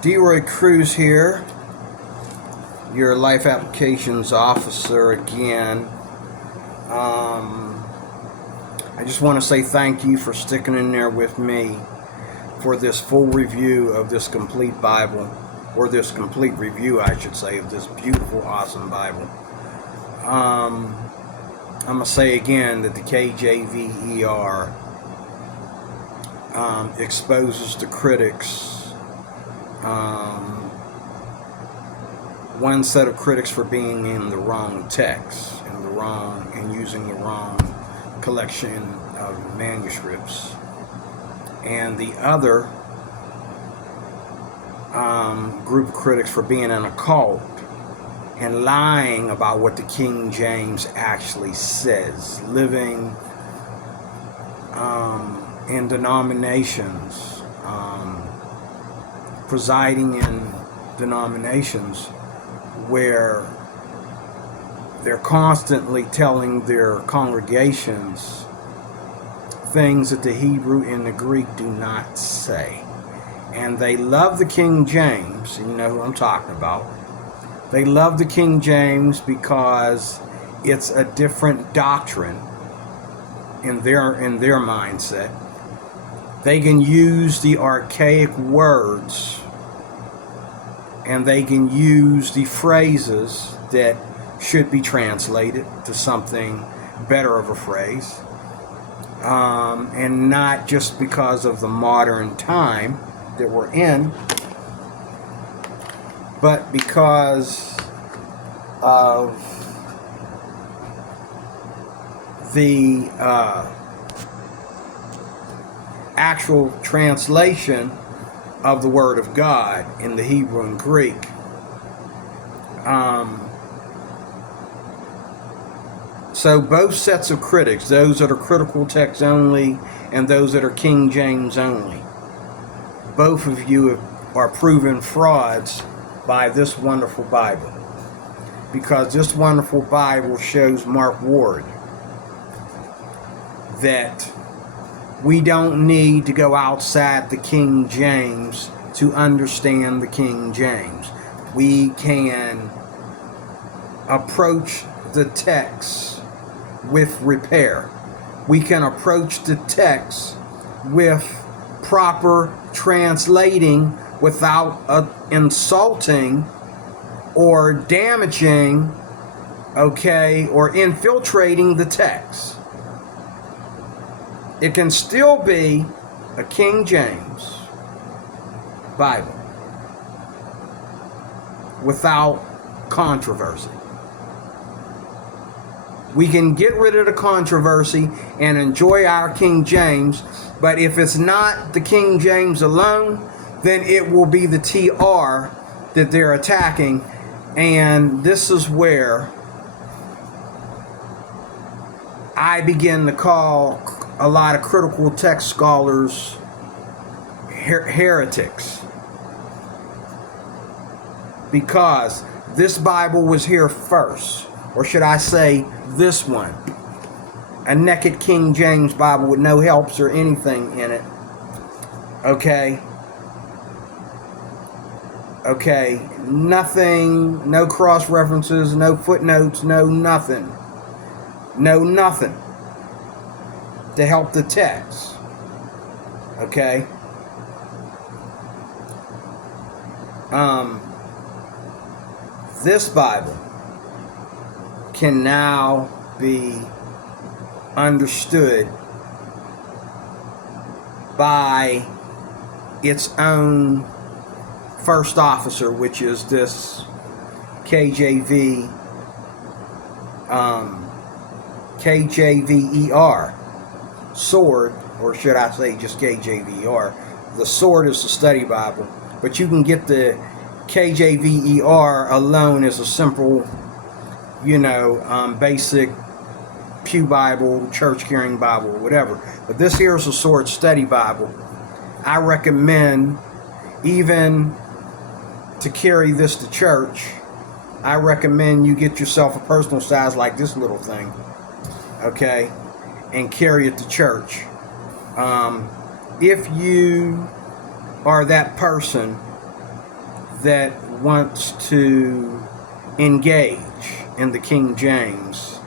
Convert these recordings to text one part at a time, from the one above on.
D-Roy Cruz here, your life applications officer again. I just want to say thank you for sticking in there with me for this full review of this complete Bible, or this complete review, I should say, of this beautiful, awesome Bible. I'm going to say again that the KJVER exposes the critics. One set of critics for being in the wrong text, and using the wrong collection of manuscripts, and the other group of critics for being in a cult and lying about what the King James actually says, living in denominations, presiding in denominations where they're constantly telling their congregations things that the Hebrew and the Greek do not say. And they love the King James, and you know who I'm talking about. They love the King James because it's a different doctrine in their mindset. They can use the archaic words, and they can use the phrases that should be translated to something better of a phrase, and not just because of the modern time that we're in, but because of the actual translation of the Word of God in the Hebrew and Greek. So both sets of critics, those that are critical text only and those that are King James only, both of you are proven frauds by this wonderful Bible, because this wonderful Bible shows Mark Ward that we don't need to go outside the King James to understand the King James. We can approach the text with repair. We can approach the text with proper translating without insulting or damaging, or infiltrating the text. It can still be a King James Bible without controversy. We can get rid of the controversy and enjoy our King James, but if it's not the King James alone, then it will be the TR that they're attacking. And this is where I begin to call a lot of critical text scholars heretics, because this Bible was here first, or should I say this one, a naked King James Bible with no helps or anything in it. Nothing, no cross references, no footnotes, no nothing to help the text. This Bible can now be understood by its own first officer, which is this KJVER sword, or should I say just KJVER. The sword is the study Bible, but you can get the KJVER alone as a simple, basic pew Bible, church carrying Bible, or whatever. But this here is a sword study Bible. I recommend, even to carry this to church, I recommend you get yourself a personal size like this little thing, and carry it to church. If you are that person that wants to engage in the King James,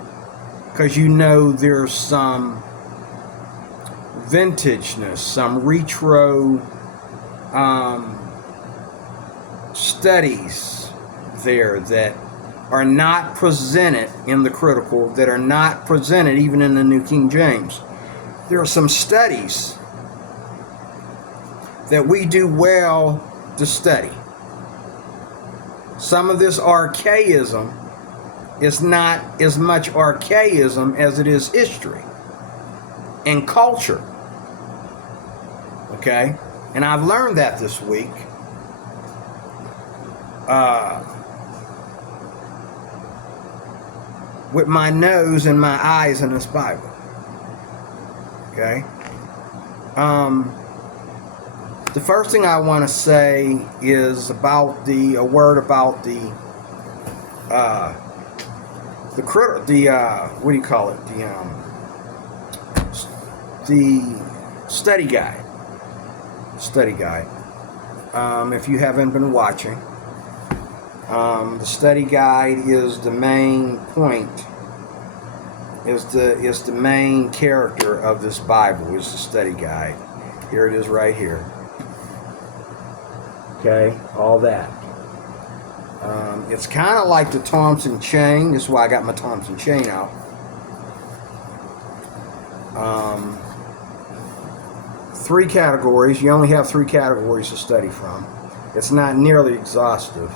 because you know there's some vintageness, some retro studies there that are not presented in the critical, that are not presented even in the New King James. There are some studies that we do well to study. Some of this archaism is not as much archaism as it is history and culture. Okay? And I've learned that this week. With my nose and my eyes in this Bible. Okay? The first thing I want to say is about a word about the what do you call it? The study guide. Study guide. If you haven't been watching, the study guide is the main point. Is the main character of this Bible, is the study guide. Here it is right here. Okay, all that. It's kind of like the Thompson chain. This is why I got my Thompson chain out. Three categories. You only have three categories to study from. It's not nearly exhaustive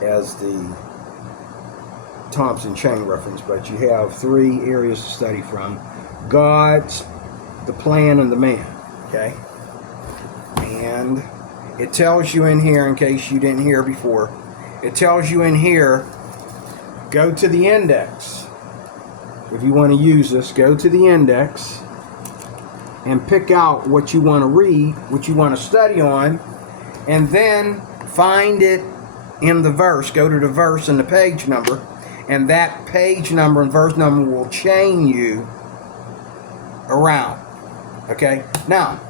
as the Thompson chain reference, but you have three areas to study from: God's, the plan, and the man. Okay? And it tells you in here, in case you didn't hear before, it tells you in here, go to the index. If you want to use this, go to the index and pick out what you want to read, what you want to study on, and then find it in the verse. Go to the verse and the page number, and that page number and verse number will chain you around. Okay? Now,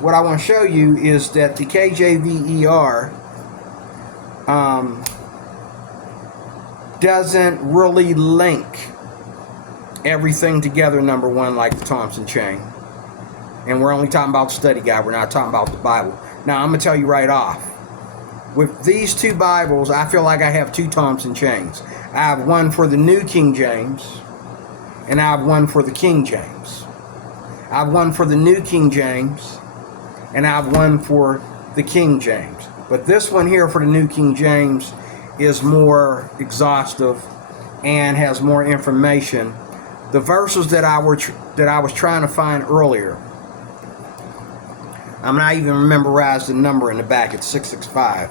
what I want to show you is that the KJVER doesn't really link everything together, number one, like the Thompson chain. And we're only talking about the study guide. We're not talking about the Bible. Now, I'm going to tell you right off. With these two Bibles, I feel like I have two Thompson chains. I have one for the New King James, and I have one for the King James. I have one for the New King James, and I have one for the King James. But this one here for the New King James is more exhaustive and has more information. The verses that I was trying to find earlier, I'm not even memorized the number in the back. It's 665.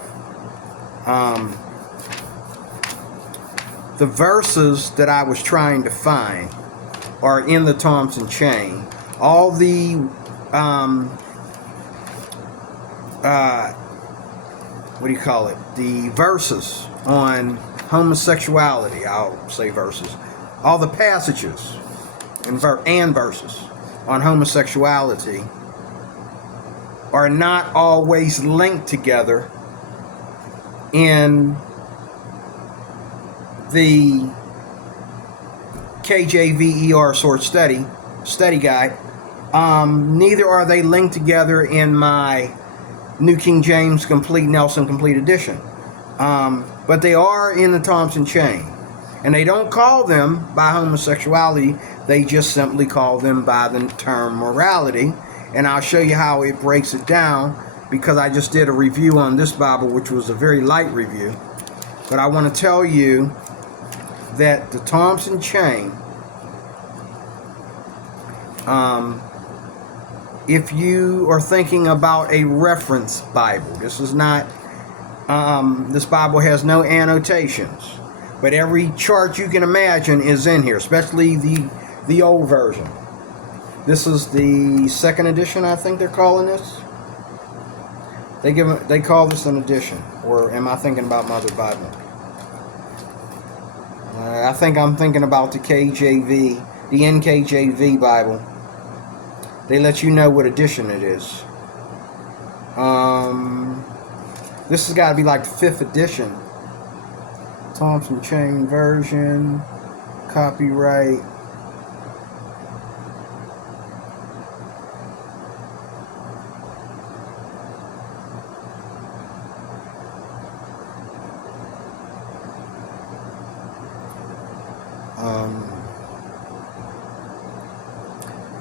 The verses that I was trying to find are in the Thompson chain. All the what do you call it? The verses on homosexuality. I'll say verses. All the passages and verses on homosexuality are not always linked together in the KJVER Sword Study Guide. Neither are they linked together in my New King James Nelson Complete Edition. But they are in the Thompson chain. And they don't call them by homosexuality, they just simply call them by the term morality. And I'll show you how it breaks it down, because I just did a review on this Bible, which was a very light review. But I want to tell you that the Thompson chain, if you are thinking about a reference Bible, this is not, this Bible has no annotations, but every chart you can imagine is in here, especially the old version. This is the second edition, I think they're calling this. They call this an edition, or am I thinking about my other Bible? I think I'm thinking about the KJV, the NKJV Bible. They let you know what edition it is. This has got to be like the 5th edition. Thompson Chain version. Copyright.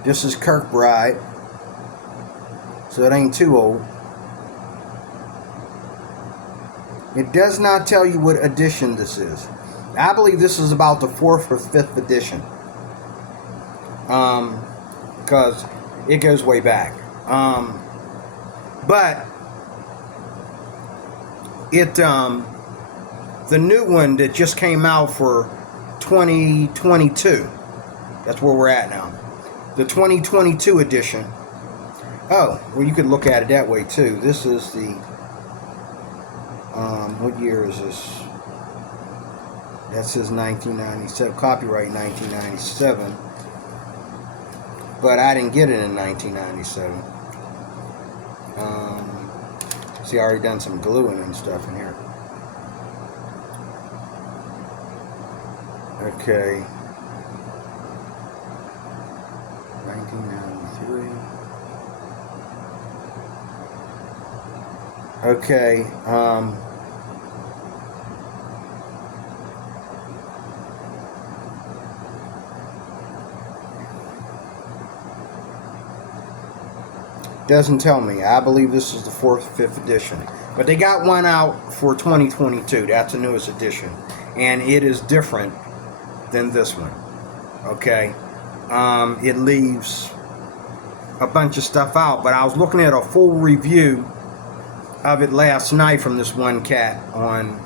This is Kirkbride, so it ain't too old. It does not tell you what edition this is. I believe this is about the 4th or 5th edition, because it goes way back. But it the new one that just came out for 2022. That's where we're at now. The 2022 edition. Oh, well, you could look at it that way too. This is the what year is this? That says 1997, copyright 1997. But I didn't get it in 1997. See, I already done some gluing and stuff in here. Okay. 1993. Okay, doesn't tell me. I believe this is the 4th, 5th edition. But they got one out for 2022. That's the newest edition. And it is different than this one. Okay? It leaves a bunch of stuff out. But I was looking at a full review of it last night from this one cat on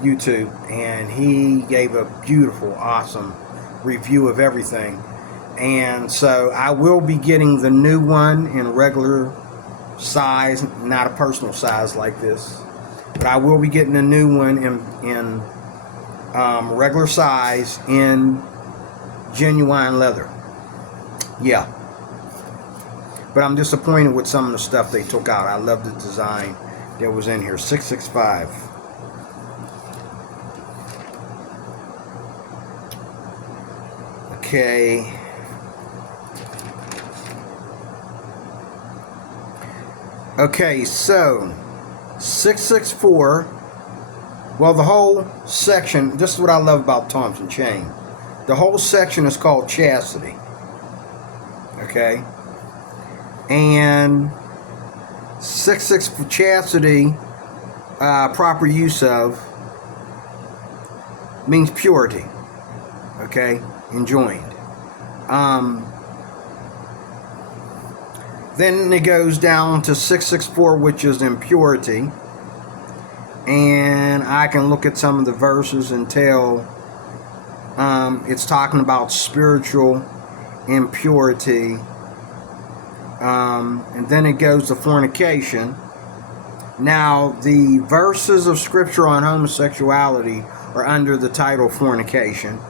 YouTube. And he gave a beautiful, awesome review of everything. And so I will be getting the new one in regular size, not a personal size like this, but I will be getting a new one in regular size in genuine leather. Yeah. But I'm disappointed with some of the stuff they took out. I love the design that was in here. 665. Okay. Okay, so 664. Well, the whole section, this is what I love about Thompson Chain. The whole section is called Chastity. Okay? And 664 Chastity, proper use of, means purity. Okay? Enjoined. Then it goes down to 664, which is impurity. And I can look at some of the verses and tell it's talking about spiritual impurity. And then it goes to fornication. Now, the verses of scripture on homosexuality are under the title fornication.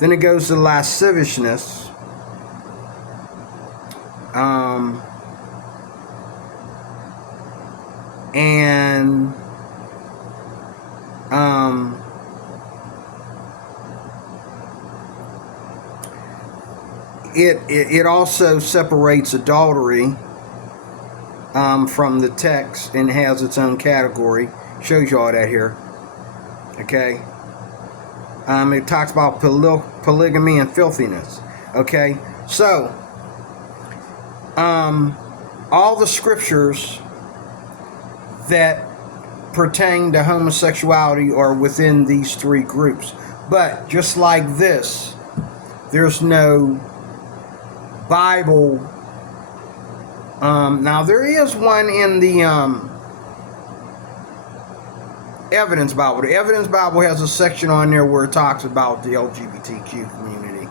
Then it goes to lasciviousness. And it also separates adultery from the text and has its own category. Shows you all that here. Okay. It talks about polygamy and filthiness. Okay. So all the scriptures that pertain to homosexuality are within these three groups. But just like this, there's no Bible. Now there is one in the Evidence Bible. The Evidence Bible has a section on there where it talks about the LGBTQ community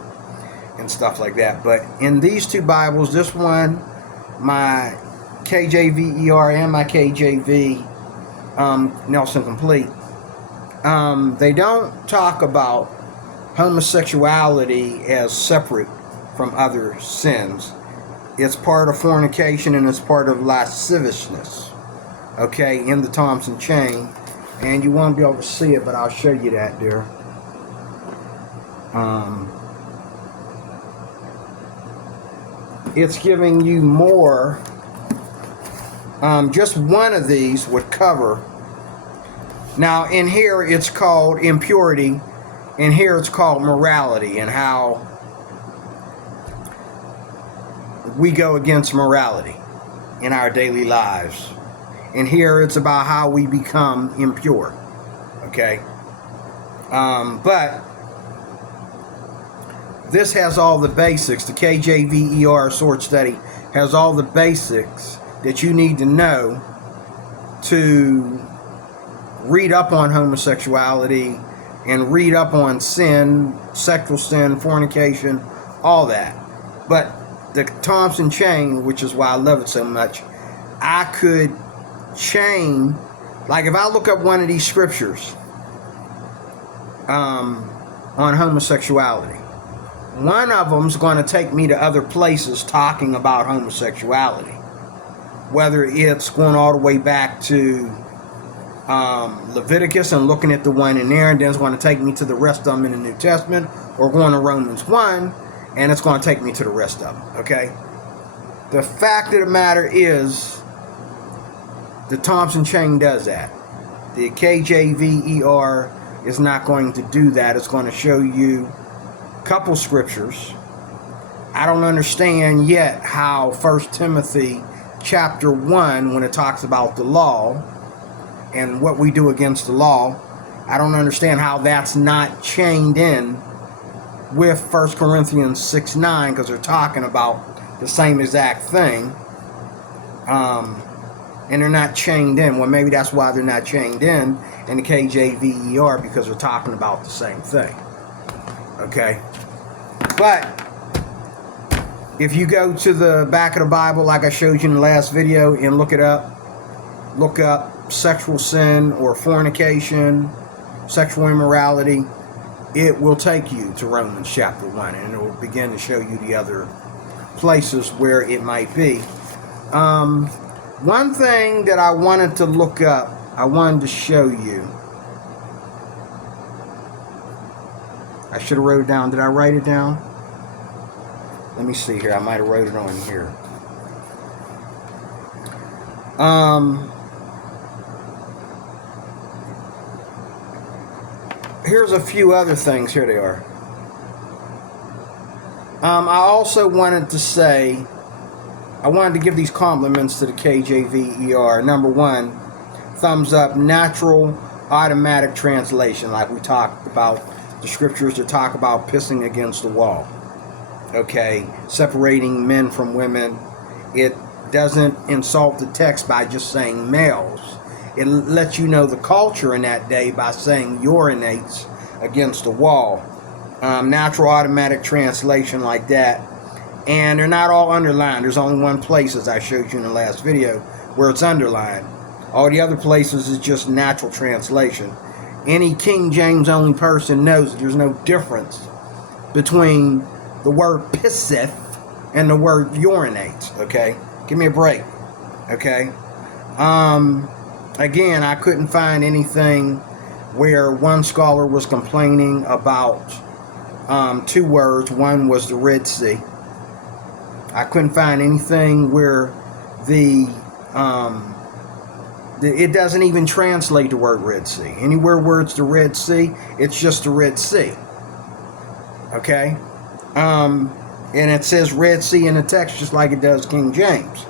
and stuff like that. But in these two Bibles, this one, my KJVER and my KJV Nelson Complete, they don't talk about homosexuality as separate from other sins. It's part of fornication and it's part of lasciviousness. okay, in the Thompson chain. And you won't be able to see it, but I'll show you that there. It's giving you more. Just one of these would cover. Now in here it's called impurity, and here it's called morality, and how we go against morality in our daily lives. And here it's about how we become impure. Okay? But this has all the basics. The KJVER Sword Study has all the basics that you need to know to read up on homosexuality and read up on sin, sexual sin, fornication, all that. But the Thompson chain, which is why I love it so much, I could chain, like if I look up one of these scriptures on homosexuality, one of them's going to take me to other places talking about homosexuality, whether it's going all the way back to Leviticus and looking at the one in there, and then it's going to take me to the rest of them in the New Testament, or going to Romans 1, and it's going to take me to the rest of them. Okay? The fact of the matter is, the Thompson chain does that. The KJVER is not going to do that. It's going to show you a couple scriptures. I don't understand yet how 1 Timothy chapter 1, when it talks about the law and what we do against the law, I don't understand how that's not chained in with 1 Corinthians 6:9, because they're talking about the same exact thing. And they're not chained in. Well, maybe that's why they're not chained in the KJVER, because they're talking about the same thing. Okay? But if you go to the back of the Bible, like I showed you in the last video, and look up sexual sin or fornication, sexual immorality, it will take you to Romans chapter 1, and it will begin to show you the other places where it might be. One thing that I wanted to look up, I wanted to show you. I should have wrote it down. Did I write it down? Let me see here. I might have wrote it on here. Here's a few other things. Here they are. I also wanted to say, I wanted to give these compliments to the KJVER. Number one, thumbs up, natural automatic translation, like we talked about the scriptures that talk about pissing against the wall. Okay, separating men from women. It doesn't insult the text by just saying males. It lets you know the culture in that day by saying urinates against the wall. Natural automatic translation like that. And they're not all underlined. There's only one place, as I showed you in the last video, where it's underlined. All the other places is just natural translation. Any King James only person knows that there's no difference between the word pisseth and the word urinates. Okay? Give me a break. Okay? Again, I couldn't find anything where one scholar was complaining about two words. One was the Red Sea. I couldn't find anything where it doesn't even translate the word Red Sea. Anywhere where it's the Red Sea, it's just the Red Sea. Okay? And it says Red Sea in the text just like it does King James.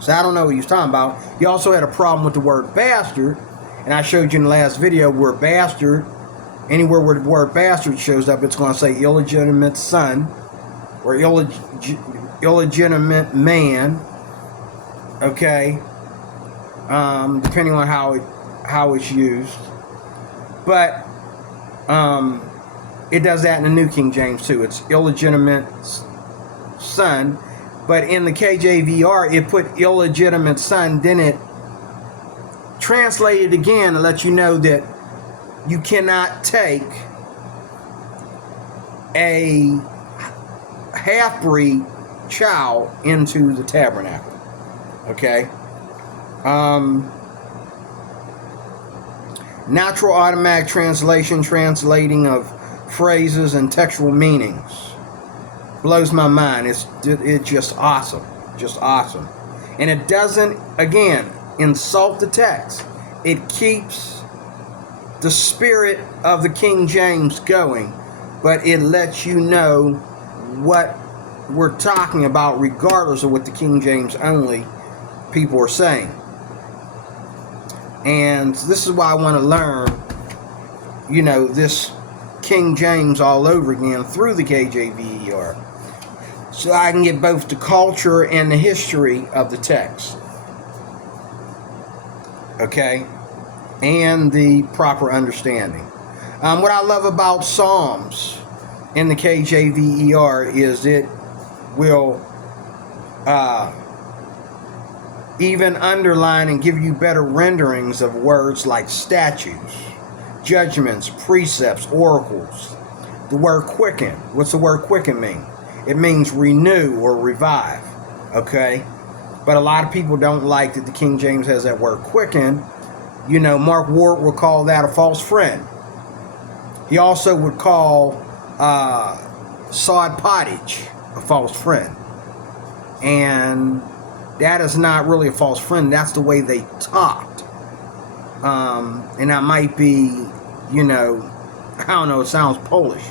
So I don't know what he was talking about. He also had a problem with the word bastard, and I showed you in the last video where bastard, anywhere where the word bastard shows up, it's going to say illegitimate son or illegitimate man. Okay, depending on how it's used, but it does that in the New King James too. It's illegitimate son, but in the KJVER it put illegitimate son. Then it translated again to let you know that you cannot take a half-breed child into the tabernacle. Okay. Natural automatic translation, translating of phrases and textual meanings. Blows my mind. It's just awesome. Just awesome. And it doesn't, again, insult the text. It keeps the spirit of the King James going, but it lets you know what we're talking about regardless of what the King James only people are saying. And this is why I want to learn, this King James all over again through the KJVER, so I can get both the culture and the history of the text. Okay? And the proper understanding. What I love about Psalms in the KJVER is it will even underline and give you better renderings of words like statutes, judgments, precepts, oracles. The word quicken. What's the word quicken mean? It means renew or revive. Okay? But a lot of people don't like that the King James has that word quicken. Mark Ward would call that a false friend. He also would call sod pottage a false friend. And that is not really a false friend. That's the way they talked. And that might be, I don't know, it sounds Polish.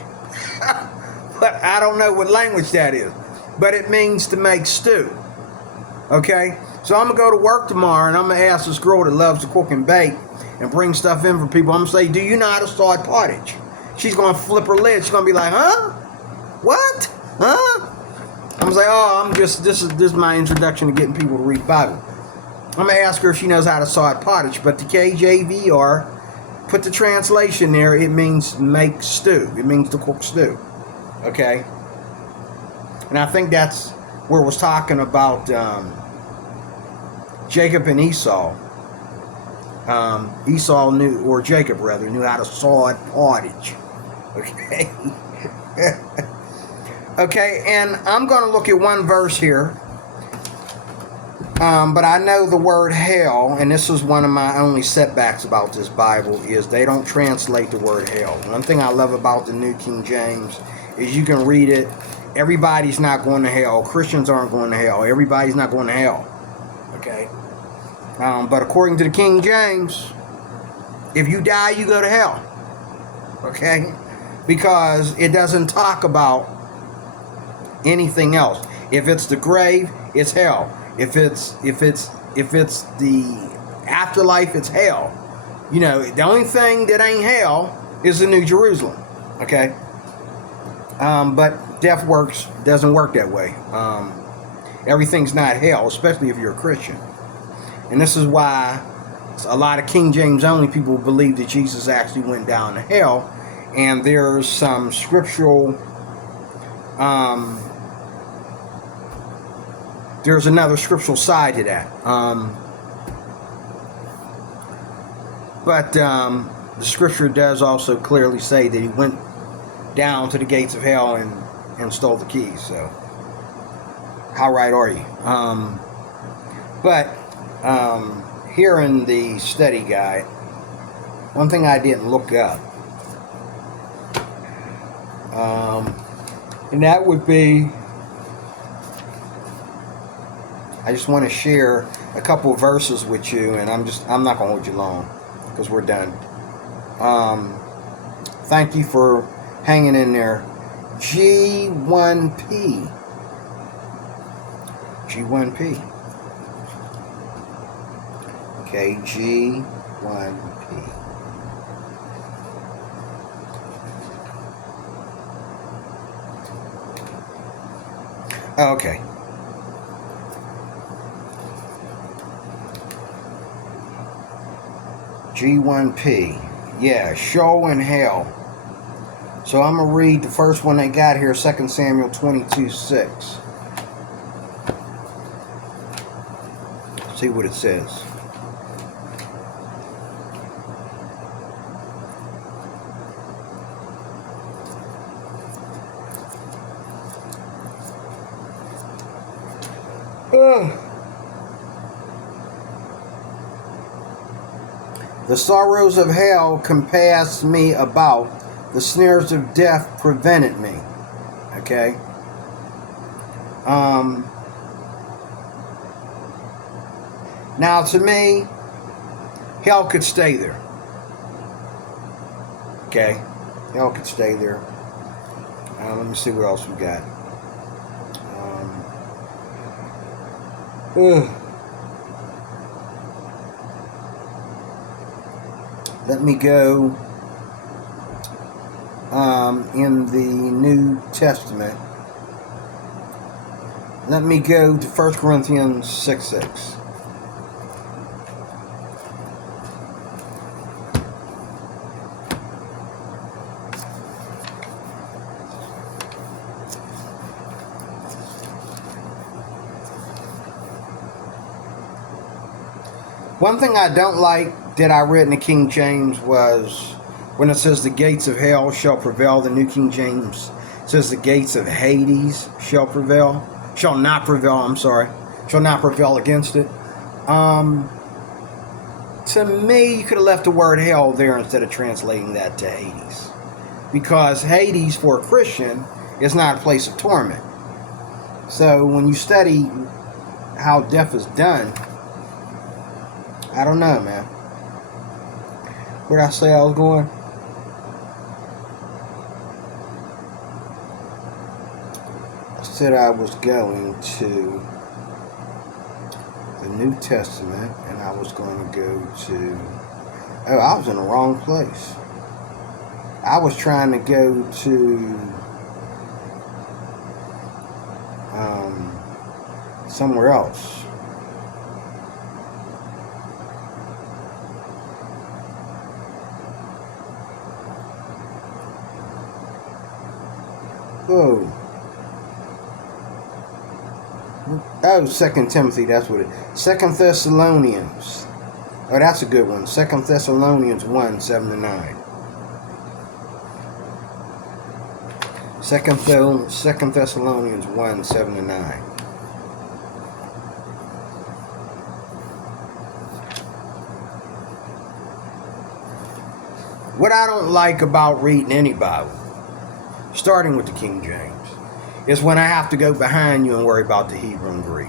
But I don't know what language that is. But it means to make stew. Okay? So I'm going to go to work tomorrow and I'm going to ask this girl that loves to cook and bake and bring stuff in for people. I'm going to say, do you know how to sod pottage? She's going to flip her lid. She's going to be like, huh? What? Huh? I'm going to say, this is my introduction to getting people to read the Bible. I'm going to ask her if she knows how to sod pottage. But the KJVER, put the translation there, it means make stew. It means to cook stew. Okay? And I think that's where it was talking about Jacob and Esau. Esau Jacob knew how to sod pottage. Okay? Okay, and I'm going to look at one verse here. But I know the word hell, and this is one of my only setbacks about this Bible, is they don't translate the word hell. One thing I love about the New King James is you can read it. Everybody's not going to hell. Christians aren't going to hell. Everybody's not going to hell. Okay? But according to the King James, if you die, you go to hell. Okay? Because it doesn't talk about anything else. If it's the grave, it's hell. If it's the afterlife, it's hell. The only thing that ain't hell is the New Jerusalem. Okay? But death doesn't work that way. Everything's not hell, especially if you're a Christian. And this is why a lot of King James only people believe that Jesus actually went down to hell. And there's some scriptural there's another scriptural side to that. But the scripture does also clearly say that he went down to the gates of hell and stole the keys. So how right are you? But here in the study guide, one thing I didn't look up, and that would be, I just want to share a couple of verses with you, and I'm not going to hold you long because we're done. Thank you for hanging in there. G1P. Okay, G1P. Okay. G1P. Yeah, show and hell. So I'm going to read the first one they got here, 2 Samuel 22:6. See what it says. The sorrows of hell compassed me about. The snares of death prevented me. Okay. Now, to me, hell could stay there. Okay. Hell could stay there. Let me see what else we got. Let me go in the New Testament. Let me go to 1 Corinthians 6:6. One thing I don't like that I read in the King James was when it says the gates of hell shall prevail. The New King James says the gates of Hades shall not prevail, shall not prevail against it. To me, you could have left the word hell there instead of translating that to Hades. Because Hades for a Christian is not a place of torment. So when you study how death is done, I don't know, man. Where'd I say I was going? I said I was going to the New Testament, and I was going to go to... Oh, I was in the wrong place. I was trying to go to somewhere else. Oh, 2 Timothy, that's what it is. 2 Thessalonians. Oh, that's a good one. 2 Thessalonians 1, 7 to 9. 2 Thessalonians 1, 7 to 9. What I don't like about reading any Bible, starting with the King James, is when I have to go behind you and worry about the Hebrew and Greek.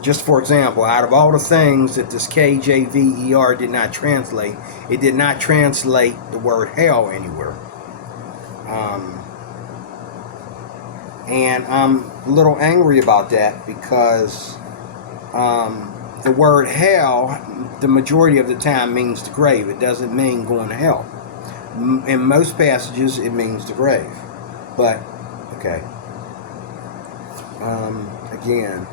Just for example, out of all the things that this KJVER did not translate, it did not translate the word hell anywhere. And I'm a little angry about that because the word hell, the majority of the time, means the grave. It doesn't mean going to hell. In most passages, it means the grave. But, okay. Again,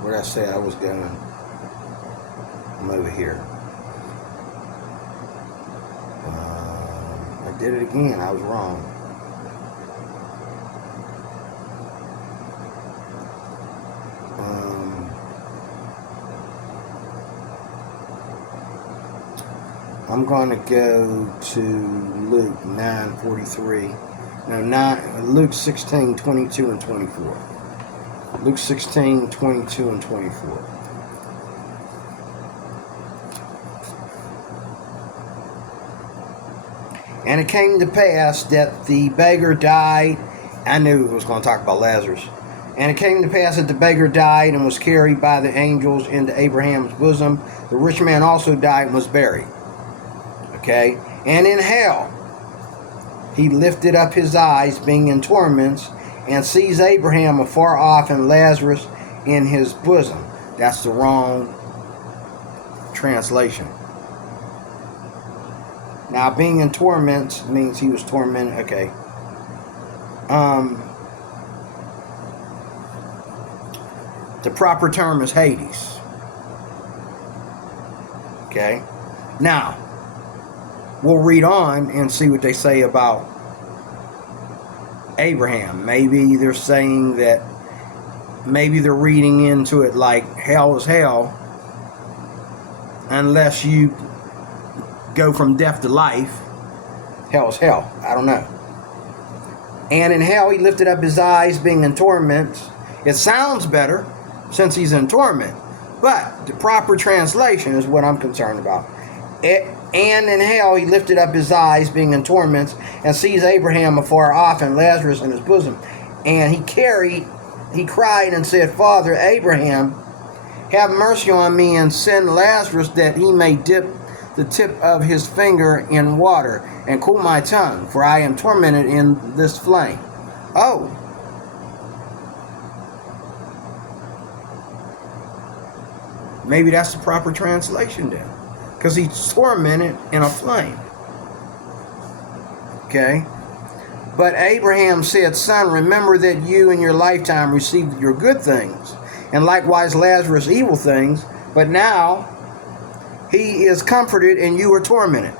where did I say I was going? I'm over here. I did it again. I was wrong. I'm going to go to Luke 9:43. No, Luke 16:22 and 24. Luke 16:22 and 24. And it came to pass that the beggar died. I knew it was going to talk about Lazarus. And it came to pass that the beggar died and was carried by the angels into Abraham's bosom. The rich man also died and was buried. Okay? And in hell, he lifted up his eyes, being in torments, and sees Abraham afar off and Lazarus in his bosom. That's the wrong translation. Now, being in torments means he was tormented. Okay. The proper term is Hades. Okay. Now, we'll read on and see what they say about Abraham. Maybe they're saying that, maybe they're reading into it like hell is hell unless you go from death to life. Hell is hell. I don't know. And in hell he lifted up his eyes, being in torment. It sounds better since he's in torment. But the proper translation is what I'm concerned about. And in hell he lifted up his eyes, being in torments, and sees Abraham afar off and Lazarus in his bosom. And he cried and said, Father Abraham, have mercy on me, and send Lazarus that he may dip the tip of his finger in water and cool my tongue, for I am tormented in this flame. Oh. Maybe that's the proper translation then. Because he's tormented in a flame. Okay? But Abraham said, Son, remember that you in your lifetime received your good things, and likewise Lazarus evil things, but now he is comforted and you are tormented.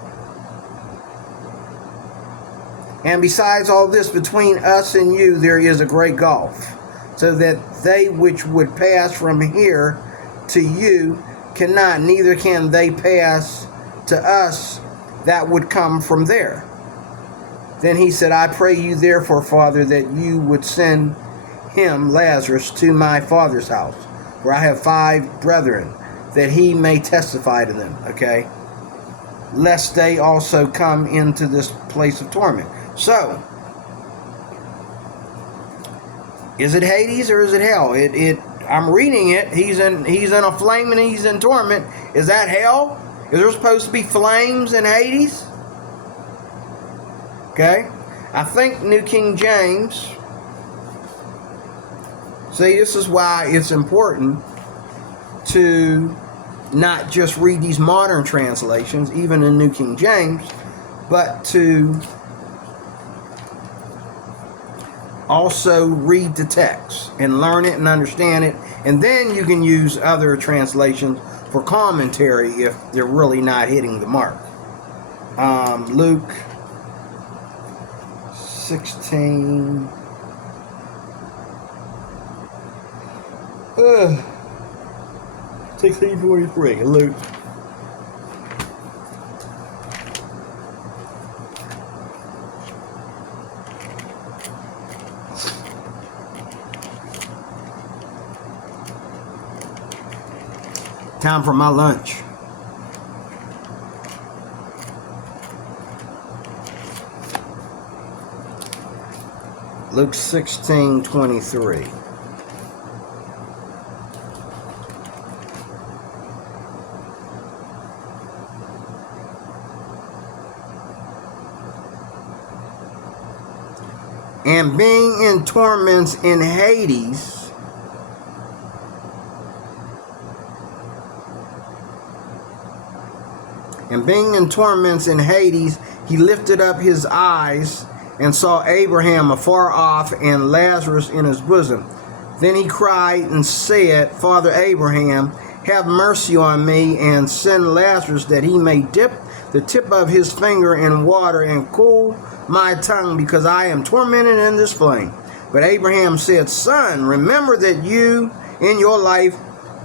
And besides all this, between us and you there is a great gulf, so that they which would pass from here to you cannot, neither can they pass to us that would come from there. Then he said, I pray you therefore, Father, that you would send him, Lazarus, to my father's house, for I have 5 brethren, that he may testify to them, okay? Lest they also come into this place of torment. So, is it Hades or is it hell? I'm reading it. He's in a flame and he's in torment. Is that hell? Is there supposed to be flames in Hades? Okay? I think New King James. See, this is why it's important to not just read these modern translations, even in New King James, but to also read the text and learn it and understand it, and then you can use other translations for commentary if they're really not hitting the mark. Luke 16. 16:43. Luke. Time for my lunch. Luke 16:23. And being in torments in Hades, he lifted up his eyes and saw Abraham afar off and Lazarus in his bosom. Then he cried and said, Father Abraham, have mercy on me, and send Lazarus that he may dip the tip of his finger in water and cool my tongue, because I am tormented in this flame. But Abraham said, Son, remember that you in your life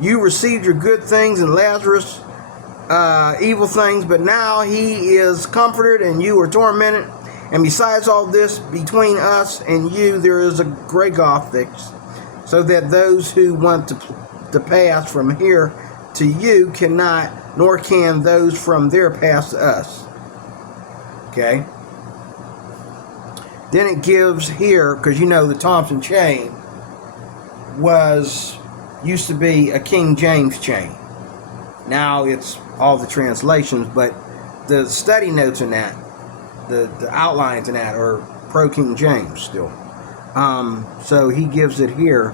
you received your good things, and Lazarus evil things, but now he is comforted and you are tormented. And besides all this, between us and you there is a great gulf fixed, so that those who want to pass from here to you cannot, nor can those from there pass to us. Okay? Then it gives here, because you know the Thompson chain used to be a King James chain. Now it's all the translations, but the study notes in that, the outlines in that are pro King James still. So he gives it here.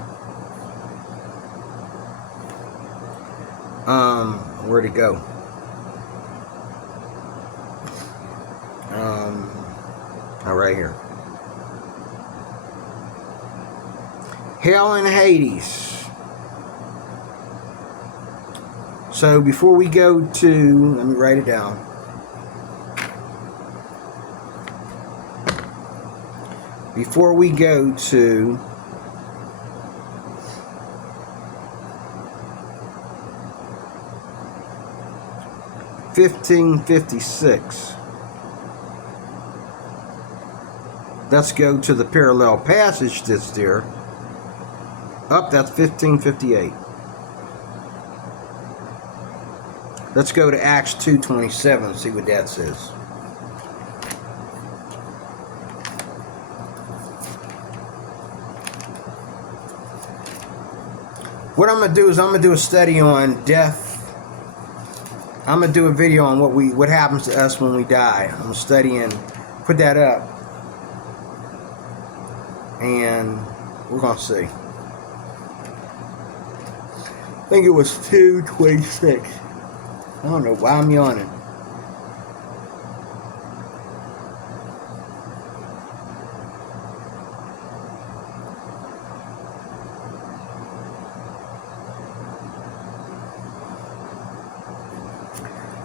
Where'd it go? Right here. Hell and Hades. So before we go to, let me write it down. Before we go to (1556), let's go to the parallel passage that's there. That's 1558. Let's go to Acts 2:27 and see what that says. What I'm going to do is I'm going to do a study on death. I'm going to do a video on what happens to us when we die. I'm going to study and put that up. And we're going to see. I think it was 2:26. I don't know why I'm yawning.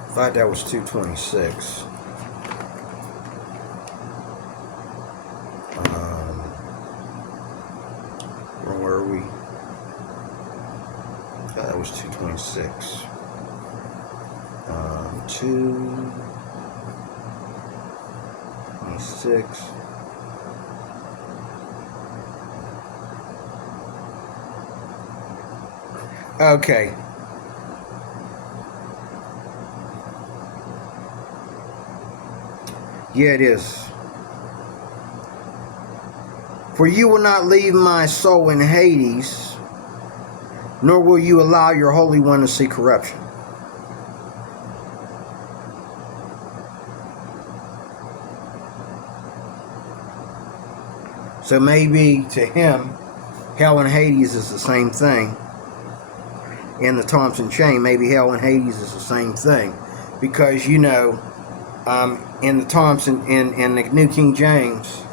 I thought that was 2:26. Where were we? I thought that was 2:26. 2:26. Okay. Yeah, it is. For you will not leave my soul in Hades, nor will you allow your Holy One to see corruption. So maybe to him, hell and Hades is the same thing. In the Thompson chain, maybe hell and Hades is the same thing. Because, you know, in the Thompson, in the New King James,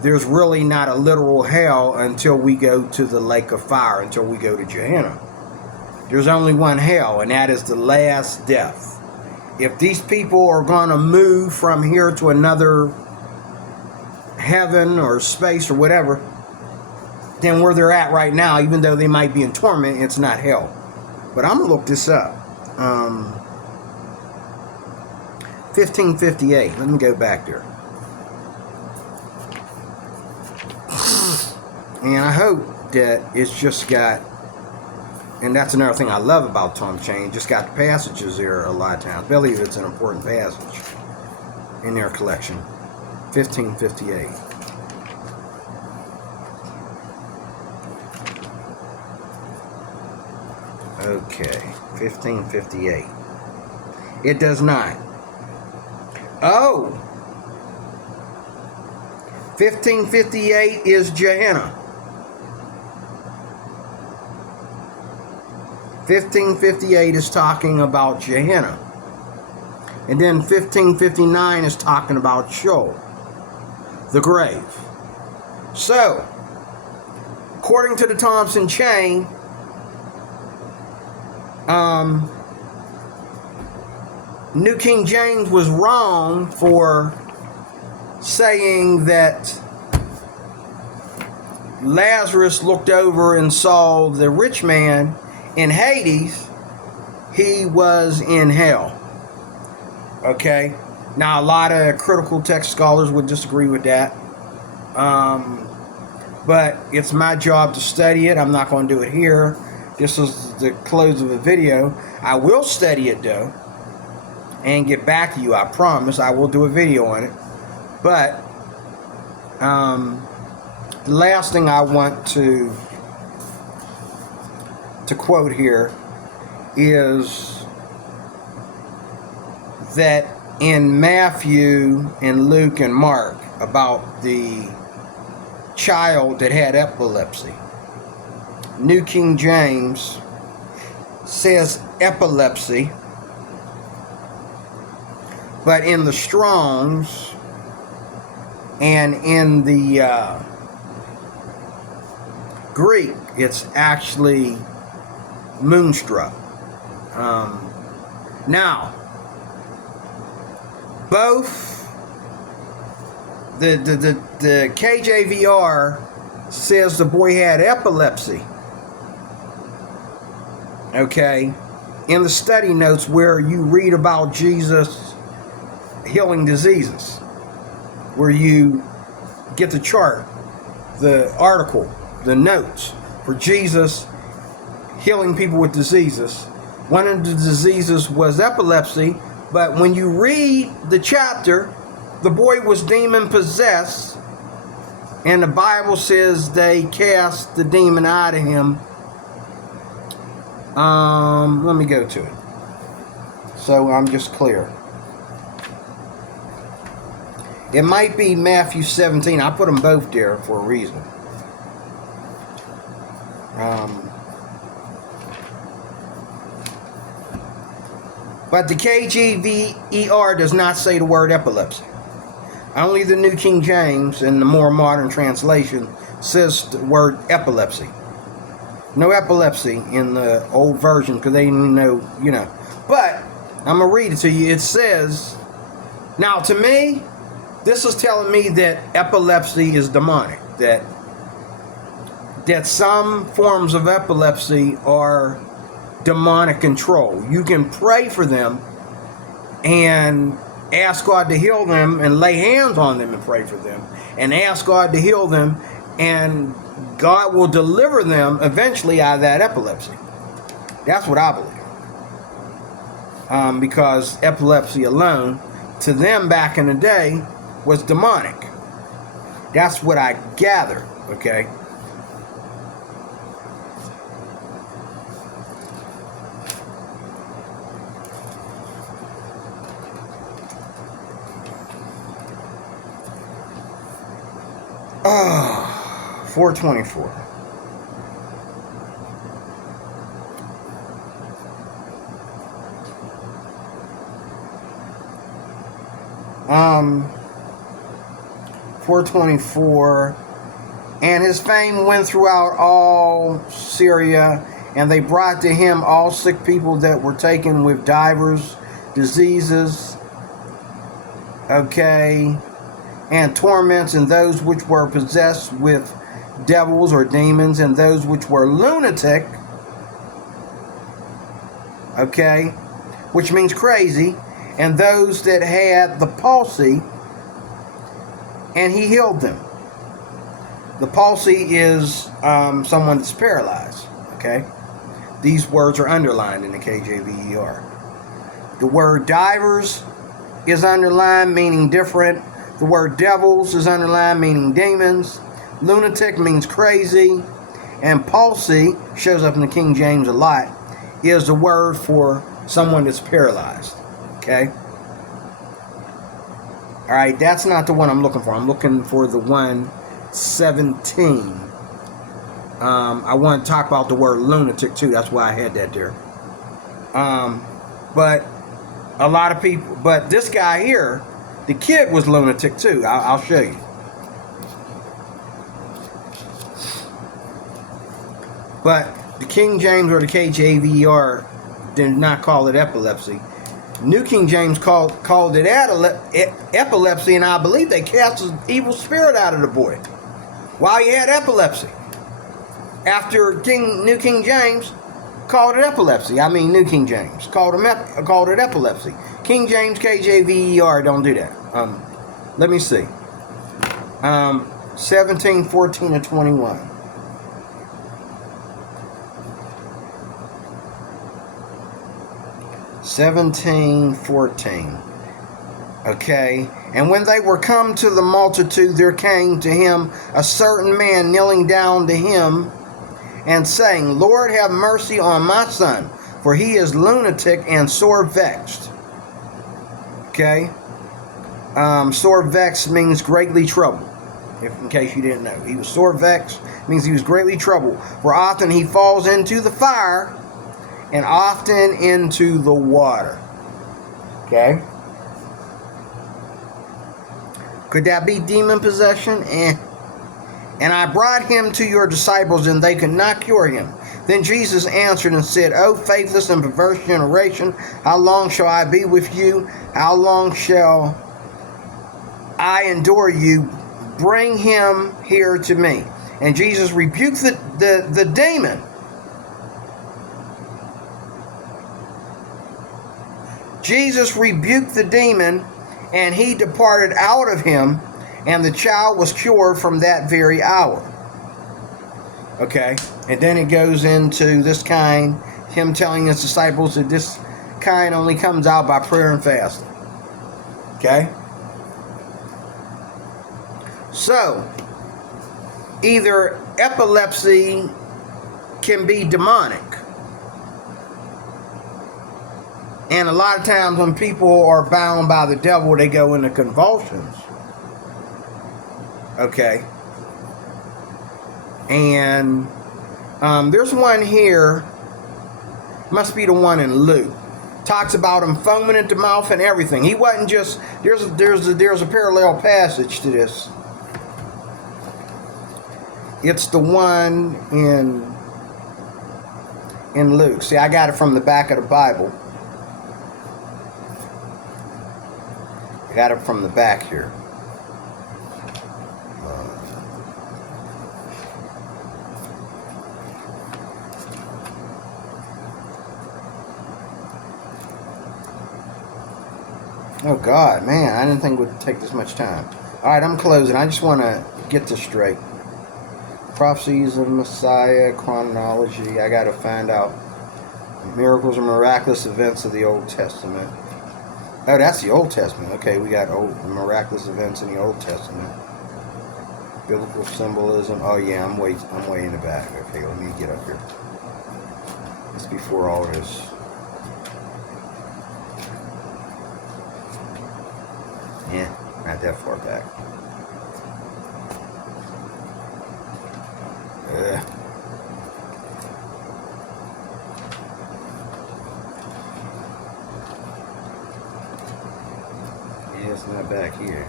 there's really not a literal hell until we go to the lake of fire, until we go to Gehenna. There's only one hell, and that is the last death. If these people are going to move from here to another heaven or space or whatever, then where they're at right now, even though they might be in torment, it's not hell. But I'm going to look this up. 1558. Let me go back there. And I hope that it's just got, and that's another thing I love about Tom Chain, just got the passages there a lot of times. I believe it's an important passage in their collection. 1558. Okay, 1558. It does not. Oh! 1558 is Gehenna. 1558 is talking about Gehenna. And then 1559 is talking about Sheol, the grave. So, according to the Thompson chain, New King James was wrong for saying that Lazarus looked over and saw the rich man in Hades. He was in hell. Okay? Now, a lot of critical text scholars would disagree with that. But it's my job to study it. I'm not going to do it here. This is the close of the video. I will study it, though, and get back to you. I promise I will do a video on it. But the last thing I want to quote here is that in Matthew and Luke and Mark about the child that had epilepsy. New King James says epilepsy, but in the Strong's and in the Greek, it's actually moonstruck. Now, both the KJVER says the boy had epilepsy. Okay, in the study notes where you read about Jesus healing diseases, where you get the chart, the article, the notes for Jesus healing people with diseases, One of the diseases was epilepsy, but when you read the chapter, the boy was demon possessed, and the Bible says they cast the demon out of him. Let me go to it, so I'm just clear. It might be Matthew 17. I put them both there for a reason. But the KJVER does not say the word epilepsy. Only the New King James and the more modern translation says the word epilepsy. No epilepsy in the old version because they didn't know, But I'm going to read it to you. It says, now to me, this is telling me that epilepsy is demonic. That some forms of epilepsy are demonic control. You can pray for them and ask God to heal them and lay hands on them and pray for them and ask God to heal them, and God will deliver them eventually out of that epilepsy. That's what I believe. Because epilepsy alone, to them back in the day, was demonic. That's what I gathered, okay? Oh, 424. Um, 424. And his fame went throughout all Syria, and they brought to him all sick people that were taken with divers diseases, okay, and torments, and those which were possessed with devils or demons, and those which were lunatic, okay, which means crazy, and those that had the palsy, and he healed them. The palsy is someone that's paralyzed, okay? These words are underlined in the KJVER. The word divers is underlined, meaning different. The word devils is underlined, meaning demons. Lunatic means crazy. And palsy, shows up in the King James a lot, is the word for someone that's paralyzed, okay? All right, that's not the one I'm looking for. I'm looking for the one 17. I want to talk about the word lunatic too. That's why I had that there. But a lot of people, but this guy here, the kid was lunatic too. I'll show you. But the King James or the KJVER did not call it epilepsy. New King James called it epilepsy, and I believe they cast an evil spirit out of the boy while he had epilepsy. After New King James called it epilepsy. I mean, New King James called it epilepsy. King James, KJVER don't do that. Let me see. 17, 14, and 21. (17, 14). Okay. And when they were come to the multitude, there came to him a certain man kneeling down to him and saying, Lord, have mercy on my son, for he is lunatic and sore vexed. Okay. Sore vexed means greatly troubled. In case you didn't know, he was sore vexed means he was greatly troubled. For often he falls into the fire, and often into the water. Okay. Could that be demon possession? And I brought him to your disciples, and they could not cure him. Then Jesus answered and said, O faithless and perverse generation, how long shall I be with you? How long shall I endure you? Bring him here to me. And Jesus rebuked the demon. Jesus rebuked the demon, and he departed out of him, and the child was cured from that very hour. Okay, and then it goes into this kind him telling his disciples that this kind only comes out by prayer and fasting. Okay? So, either epilepsy can be demonic. And a lot of times when people are bound by the devil, they go into convulsions. Okay? And there's one here, must be the one in Luke. Talks about him foaming at the mouth and everything. He wasn't just, there's a parallel passage to this. It's the one in Luke. See, I got it from the back of the Bible. I got it from the back here. Oh God, man, I didn't think it would take this much time. Alright, I'm closing. I just want to get this straight. Prophecies of Messiah, chronology. I got to find out miracles and miraculous events of the Old Testament. Oh, that's the Old Testament. Okay, we got miraculous events in the Old Testament. Biblical symbolism. Oh yeah, I'm way in the back. Okay, let me get up here. It's before all this. Yeah, not that far back. Yeah, it's not back here.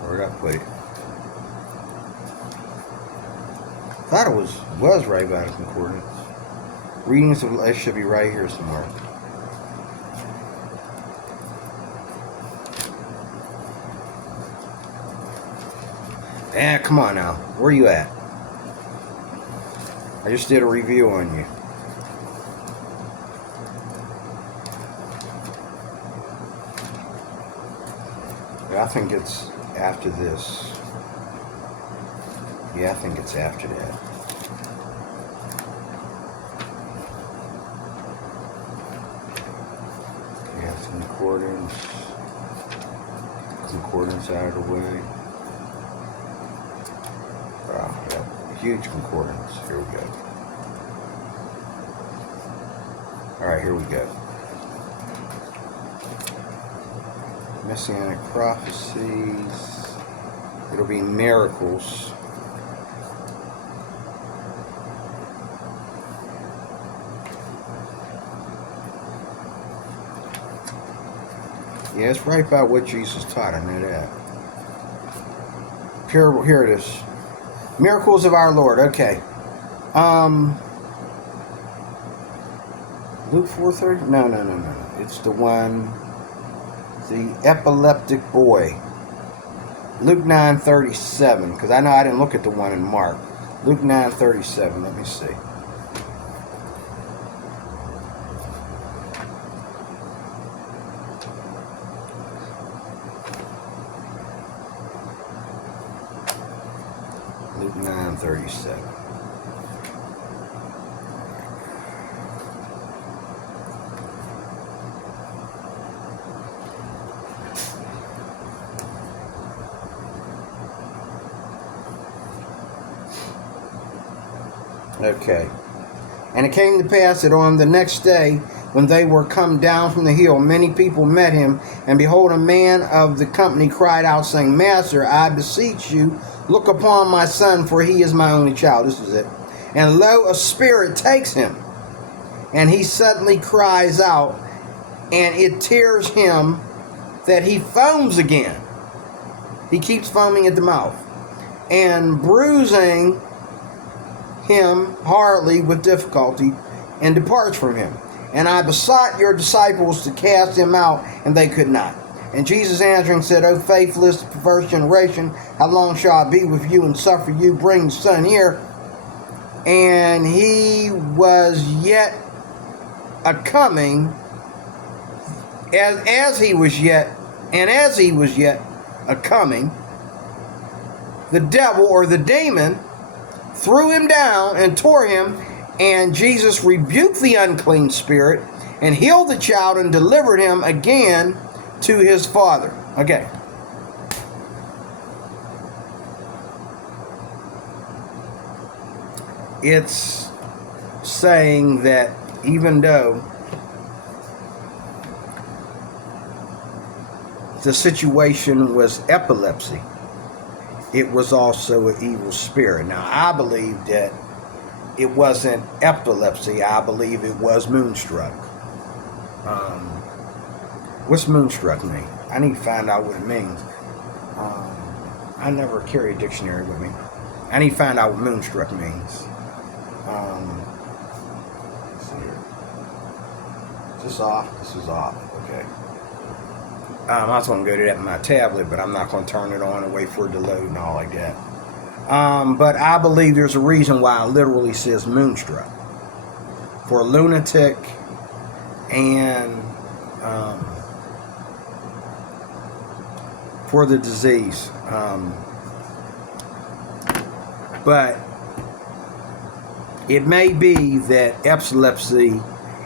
Where'd I put it? Thought it was right by the concordance. Readings of it should be right here somewhere. Come on now. Where are you at? I just did a review on you. I think it's after this. Yeah, I think it's after that. Yeah, it's concordance. Concordance out of the way. Wow, yeah, huge concordance. Here we go. Alright, here we go. Messianic prophecies. It'll be miracles. Yeah, it's right by what Jesus taught. I know that. Here it is. Miracles of our Lord. Okay. Luke 4:30? No. It's the one, the epileptic boy. Luke 9:37. Because I know I didn't look at the one in Mark. Luke 9:37. Let me see. Luke 9:37. Okay. And it came to pass that on the next day, when they were come down from the hill, many people met him, and behold, a man of the company cried out, saying, Master, I beseech you, look upon my son, for he is my only child. This is it. And lo, a spirit takes him, and he suddenly cries out, and it tears him that he foams again. He keeps foaming at the mouth, and bruising him hardly with difficulty, and departs from him. And I besought your disciples to cast him out, and they could not. And Jesus answering said, O faithless, perverse generation, how long shall I be with you and suffer you? Bring the son here. And he was yet a coming, as he was yet a coming, the devil or the demon threw him down and tore him, And Jesus rebuked the unclean spirit and healed the child and delivered him again to his father. Okay. It's saying that even though the situation was epilepsy, it was also an evil spirit. Now, I believe that it wasn't epilepsy. I believe it was moonstruck. What's moonstruck mean? I need to find out what it means. I never carry a dictionary with me. I need to find out what moonstruck means. Let's see here. Is this off? This is off. Okay. I was going to go to that in my tablet, but I'm not going to turn it on and wait for it to load and all like that. But I believe there's a reason why it literally says moonstruck. For a lunatic and for the disease. But it may be that epilepsy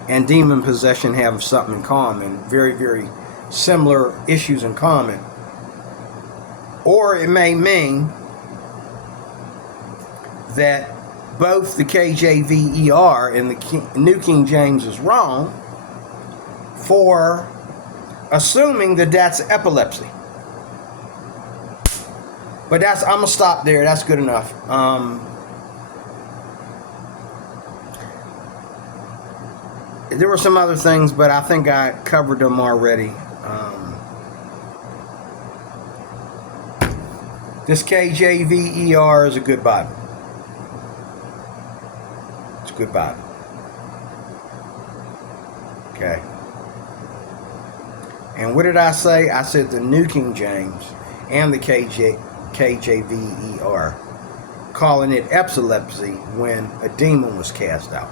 and demon possession have something in common, very, very similar issues in common. Or it may mean that both the KJVER and the New King James is wrong for assuming that that's epilepsy. But I'm going to stop there. That's good enough. There were some other things, but I think I covered them already. This KJVER is a good Bible. It's a good Bible. Okay. And what did I say? I said the New King James and the KJVER, calling it epilepsy when a demon was cast out.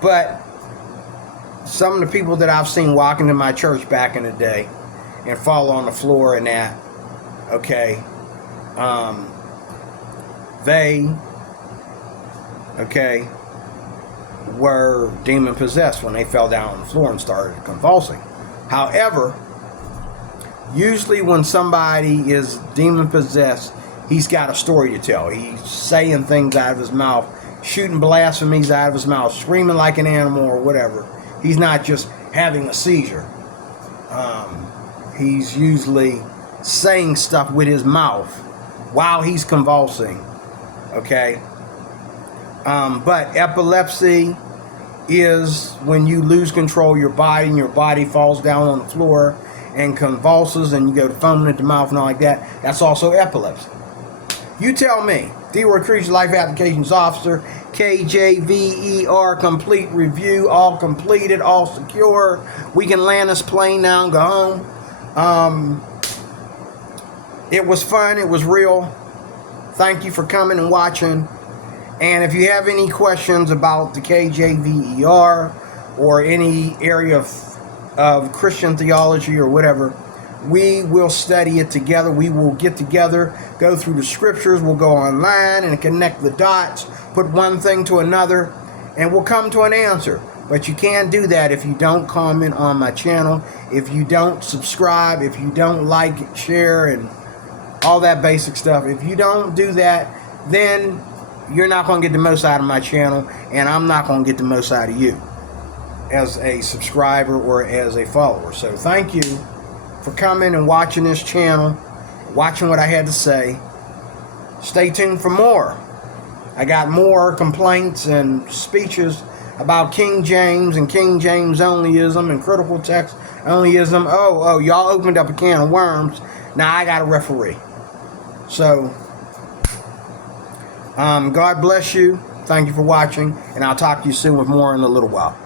But some of the people that I've seen walking to my church back in the day and fall on the floor and that, okay, they, okay, were demon possessed when they fell down on the floor and started convulsing. However, usually when somebody is demon possessed, he's got a story to tell. He's saying things out of his mouth, shooting blasphemies out of his mouth, screaming like an animal or whatever. He's not just having a seizure. He's usually saying stuff with his mouth while he's convulsing. Okay? But epilepsy is when you lose control of your body and your body falls down on the floor and convulses and you go to foaming at the mouth and all like that. That's also epilepsy. You tell me. D-Word Creature Life Applications Officer, KJVER complete review, all completed, all secure. We can land this plane now and go home. It was fun. It was real. Thank you for coming and watching. And if you have any questions about the KJVER or any area of Christian theology or whatever, we will study it together. We will get together, go through the scriptures. We'll go online and connect the dots, put one thing to another, and we'll come to an answer. But you can't do that if you don't comment on my channel, if you don't subscribe, if you don't like, share, and all that basic stuff. If you don't do that, then you're not going to get the most out of my channel, and I'm not going to get the most out of you as a subscriber or as a follower. So thank you for coming and watching this channel, watching what I had to say. Stay tuned for more. I got more complaints and speeches about King James and King James onlyism and critical text onlyism. Oh, y'all opened up a can of worms. Now I got a referee. So, God bless you. Thank you for watching, and I'll talk to you soon with more in a little while.